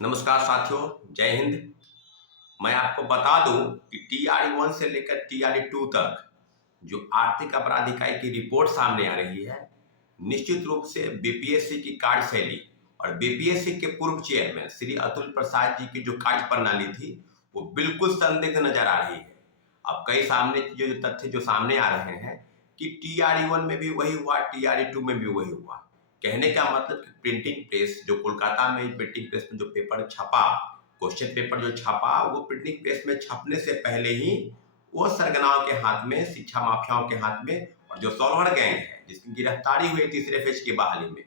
नमस्कार साथियों, जय हिंद। मैं आपको बता दूं कि TRE 1 से लेकर TRE 2 तक जो आर्थिक अपराध इकाई की रिपोर्ट सामने आ रही है, निश्चित रूप से बीपीएससी की कार्यशैली और बीपीएससी के पूर्व चेयरमैन श्री अतुल प्रसाद जी की जो कार्य प्रणाली थी, वो बिल्कुल संदिग्ध नजर आ रही है। अब कई सामने जो तथ्य जो सामने आ रहे हैं कि TRE 1 में भी वही हुआ, TRE 2 में भी वही हुआ। कहने का मतलब कि प्रिंटिंग प्रेस जो कोलकाता में प्रिंटिंग प्रेस में जो पेपर छपा, क्वेश्चन पेपर जो छपा, वो प्रिंटिंग प्रेस में छपने से पहले ही वो सरगनाओं के हाथ में, शिक्षा माफियाओं के हाथ में, और जो सॉल्वर गैंग है जिसकी गिरफ्तारी हुई तीसरे फेज की बहाली में,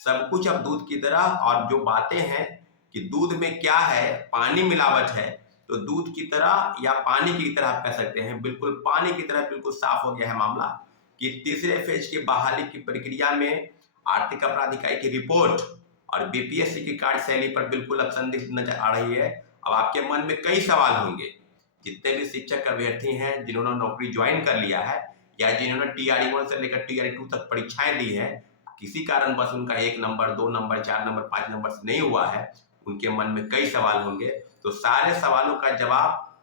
सब कुछ अब दूध की तरह। और जो बातें हैं कि दूध में क्या है, पानी मिलावट है, तो दूध की तरह या पानी की तरह आप कह सकते हैं, बिल्कुल पानी की तरह बिल्कुल साफ हो गया है मामला कि तीसरे फेज की बहाली की प्रक्रिया में आर्थिक अपराध इकाई की रिपोर्ट और बीपीएससी की कार्यशैली पर बिल्कुल अब संदिग्ध नजर आ रही है। अब आपके मन में कई सवाल होंगे, जितने भी शिक्षक अभ्यर्थी हैं जिन्होंने नौकरी ज्वाइन कर लिया है या जिन्होंने TRE 1 से लेकर TRE 2 तक परीक्षाएं दी हैं, किसी कारण बस उनका 1 नंबर, 2 नंबर, 4 नंबर, 5 नंबर से नहीं हुआ है, उनके मन में कई सवाल होंगे। तो सारे सवालों का जवाब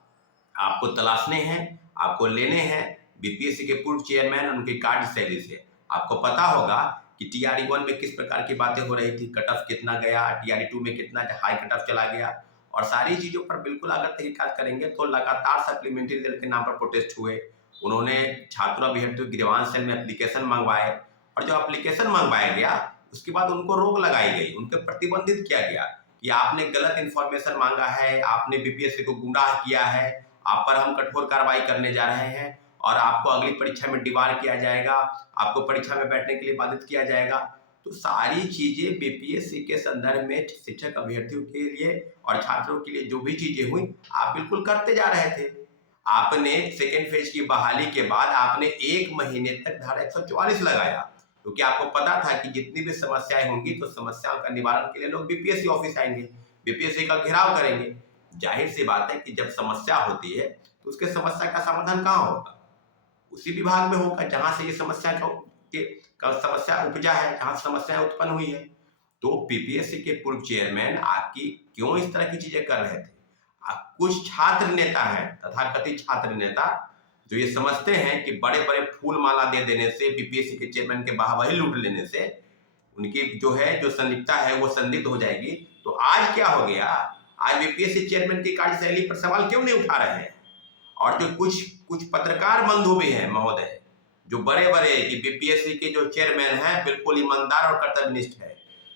आपको तलाशने हैं, आपको लेने हैं बीपीएससी के पूर्व चेयरमैन और उनकी कार्यशैली से। आपको पता होगा कि TRE 1 में किस प्रकार की बातें हो रही थी, कट ऑफ कितना गया, TRE 2 में कितना हाई कट ऑफ चला गया, और सारी चीजों पर बिल्कुल अगर तहकीकात करेंगे तो लगातार सप्लीमेंट्री रिजल्ट के नाम पर प्रोटेस्ट हुए। उन्होंने छात्रों अभ्यर्थियों गिरवान सेल में एप्लीकेशन मंगवाए, और जब एप्लीकेशन मंगवाया गया उसके बाद उनको रोक लगाई गई, उनको प्रतिबंधित किया गया कि आपने गलत इंफॉर्मेशन मांगा है, आपने बीपीएससी को गुमराह किया है, आप पर हम कठोर कार्रवाई करने जा रहे हैं और आपको अगली परीक्षा में डिबार किया जाएगा, आपको परीक्षा में बैठने के लिए बाधित किया जाएगा। तो सारी चीजें बीपीएससी के संदर्भ में शिक्षक अभ्यर्थियों के लिए और छात्रों के लिए जो भी चीजें हुई, आप बिल्कुल करते जा रहे थे। आपने सेकेंड फेज की बहाली के बाद आपने 1 महीने तक धारा 144 लगाया, क्योंकि आपको पता था कि जितनी भी समस्याएं होंगी तो समस्याओं का निवारण के लिए लोग बीपीएससी ऑफिस आएंगे, बीपीएससी का घेराव करेंगे। जाहिर सी बात है कि जब समस्या होती है तो उसके समस्या का समाधान कहाँ होगा? उसी विभाग में होगा जहां से ये समस्या का समस्या उपजा है, जहां समस्या उत्पन्न हुई है। तो पीपीएससी के पूर्व चेयरमैन आपकी क्यों इस तरह की चीजें कर रहे थे? कुछ छात्र नेता हैं, तथाकथित छात्र नेता, जो ये समझते हैं कि बड़े बड़े फूल माला दे देने से, बीपीएससी के चेयरमैन के वाहवाही लूट लेने से उनकी जो है जो संलिप्तता है वो संदिग्ध हो जाएगी। तो आज क्या हो गया? आज बीपीएससी चेयरमैन की कार्यशैली पर सवाल क्यों नहीं उठा रहे हैं? और जो कुछ कुछ पत्रकार बंधु भी हैं महोदय, जो बड़े बड़े कि बीपीएससी के जो चेयरमैन हैं बिल्कुल ईमानदार और कर्तव्यनिष्ठ है,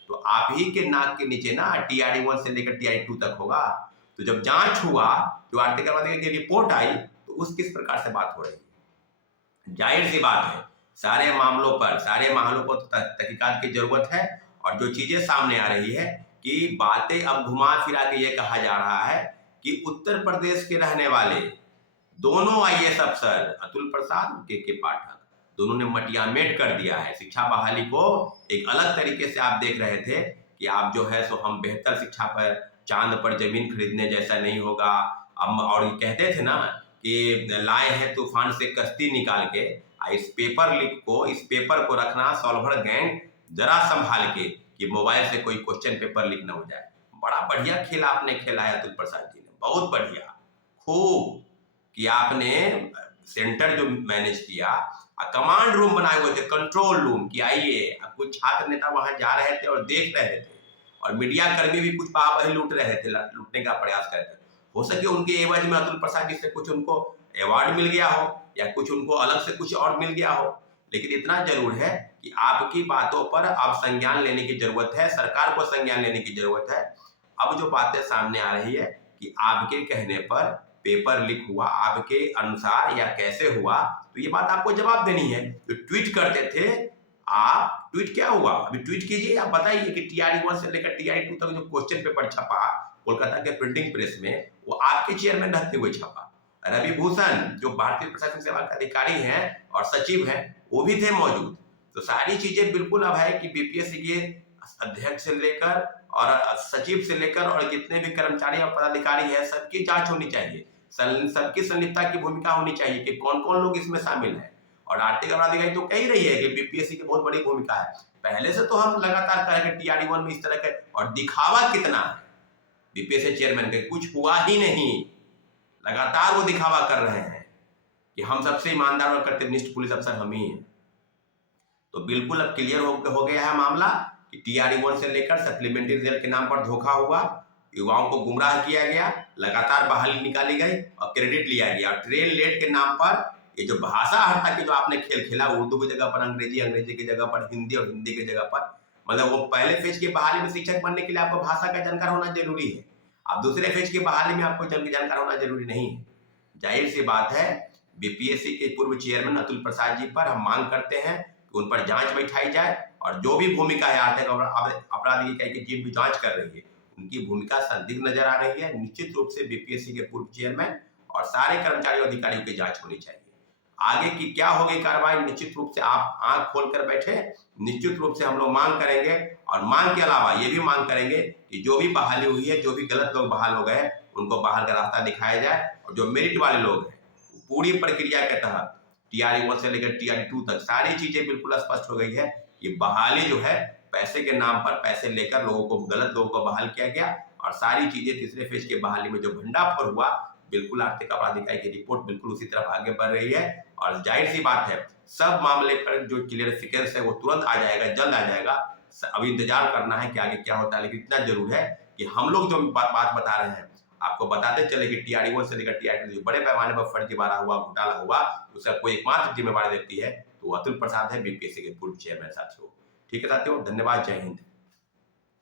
तो आप ही के नाक के नीचे ना TRE 1 से लेकर TRE 2 तक होगा। तो जब जांच हुआ, जो आर्थिक अपराध की रिपोर्ट आई, तो उस किस प्रकार से बात हो रही है? जाहिर सी बात है, सारे मामलों पर, सारे मामलों पर तहकीकात की जरूरत है। और जो चीजें सामने आ रही है कि बातें अब घुमा फिरा के ये कहा जा रहा है कि उत्तर प्रदेश के रहने वाले दोनों आईएएस अफसर अतुल प्रसाद और के पाठक, दोनों ने मटियामेट कर दिया है। शिक्षा बहाली को एक अलग तरीके से आप देख रहे थे कि आप जो है सो हम बेहतर शिक्षा पर, चांद पर जमीन खरीदने जैसा नहीं होगा। और ये कहते थे ना कि लाए हैं तूफान से कश्ती निकाल के, इस पेपर लीक को, इस पेपर को रखना सॉल्वर गैंग जरा संभाल के कि मोबाइल से कोई क्वेश्चन पेपर लीक ना हो जाए। बड़ा बढ़िया खेल आपने खेला है अतुल प्रसाद जी ने, बहुत बढ़िया, खूब। कि आपने सेंटर जो मैनेज किया, कमांड रूम बनाए हुए थे, कंट्रोल रूम, कि आइए। कुछ छात्र नेता वहां जा रहे थे और देख रहे थे, और मीडिया कर्मी भी कुछ बाबा लूट रहे थे, लूटने का प्रयास कर रहे थे। हो सके उनके एवज में अतुल प्रसाद जी से कुछ उनको अवार्ड मिल गया हो, या कुछ उनको अलग से कुछ और मिल गया हो, लेकिन इतना जरूर है कि आपकी बातों पर अब संज्ञान लेने की जरूरत है, सरकार को संज्ञान लेने की जरूरत है। अब जो बातें सामने आ रही है कि आपके कहने पर पेपर लीक हुआ, आपके अनुसार या कैसे हुआ, तो ये बात आपको जवाब देनी है। जो ट्वीट करते थे आप, ट्वीट क्या हुआ अभी ट्वीट कीजिए, आप बताइए कि TRE 1 से लेकर TRE 2 तक जो क्वेश्चन पेपर छपा कोलकाता के प्रिंटिंग प्रेस में, वो आपके चेयरमैन रहते हुए छपा। रवि भूषण जो भारतीय प्रशासनिक सेवा के अधिकारी हैं और सचिव हैं, वो भी थे मौजूद। तो सारी चीजें बिल्कुल अब है कि बीपीएससी के अध्यक्ष से लेकर और सचिव से लेकर और जितने भी कर्मचारी और पदाधिकारी हैं, सबकी जांच होनी चाहिए, सबकी संलिप्तता की भूमिका होनी चाहिए कि कौन कौन लोग इसमें शामिल हैं। और आर्थिक अपराध इकाई तो कह ही रही है कि बीपीएससी की बहुत बड़ी भूमिका है। पहले से तो हम लगातार कह रहे हैं कि TRE 1 में इस तरह के, और दिखावा कितना है, बीपीएससी चेयरमैन के, कुछ हुआ ही नहीं। लगातार वो दिखावा कर रहे हैं कि हम सबसे ईमानदार और कर्तव्यनिष्ठ पुलिस अफसर हम ही हैं। तो बिल्कुल अब क्लियर हो गया है मामला कि TRE-1 से लेकर सप्लीमेंट्री रिजल्ट के नाम पर धोखा हुआ, युवाओं को गुमराह किया गया, लगातार बहाली निकाली गई और क्रेडिट लिया गया। और ट्रेन लेट के नाम पर ये जो भाषा हड़ता के जो आपने खेल खेला, उर्दू की जगह पर अंग्रेजी, अंग्रेजी की जगह पर हिंदी और हिंदी की जगह पर, मतलब वो पहले फेज की बहाली में शिक्षक बनने के लिए आपको भाषा का जानकार होना जरूरी है, अब दूसरे फेज की बहाली में आपको जानकार होना जरूरी नहीं है। जाहिर सी बात है, बीपीएससी के पूर्व चेयरमैन अतुल प्रसाद जी पर हम मांग करते हैं कि उन पर जांच बैठाई जाए और जो भी भूमिका है आर्थिक अपराध इकाई की टीम भी जांच कर रही है, उनकी भूमिका संदिग्ध नजर आ रही है। निश्चित रूप से बीपीएससी के पूर्व चेयरमैन और सारे कर्मचारियों अधिकारियों की जांच होनी चाहिए। आगे की क्या होगी कार्रवाई, निश्चित रूप से आप आंख खोल कर बैठे, निश्चित रूप से हम लोग मांग करेंगे। और मांग के अलावा ये भी मांग करेंगे कि जो भी बहाली हुई है, जो भी गलत लोग बहाल हो गए, उनको बहाल का रास्ता दिखाया जाए और जो मेरिट वाले लोग हैं पूरी प्रक्रिया के तहत TRE-1 से लेकर TRE-2 तक सारी चीजें बिल्कुल स्पष्ट हो गई है कि बहाली जो है पैसे के नाम पर पैसे लेकर लोगों को, गलत लोगों को बहाल किया गया। और सारी चीजें तीसरे फेज के बहाली में जो भंडाफोड़ हुआ, बिल्कुल आर्थिक अपराध इकाई की रिपोर्ट बिल्कुल उसी तरफ आगे बढ़ रही है। और जाहिर सी बात है, सब मामले पर जो क्लियरिफिकेशन है वो तुरंत आ जाएगा, जल्द आ जाएगा। अभी इंतजार करना है कि आगे क्या होता है, लेकिन इतना जरूर है कि हम लोग जो बात बता रहे हैं आपको बताते चले कि TRE-1 से लेकर TRE-2 बड़े पैमाने पर फर्जीवाड़ा हुआ, घोटाला हुआ, उसका कोई एकमात्र जिम्मेवार व्यक्ति है तो अतुल प्रसाद है, बीपीएससी के पूर्व चेयरमैन साथियों। ठीक है साथियों, धन्यवाद, जय हिंद।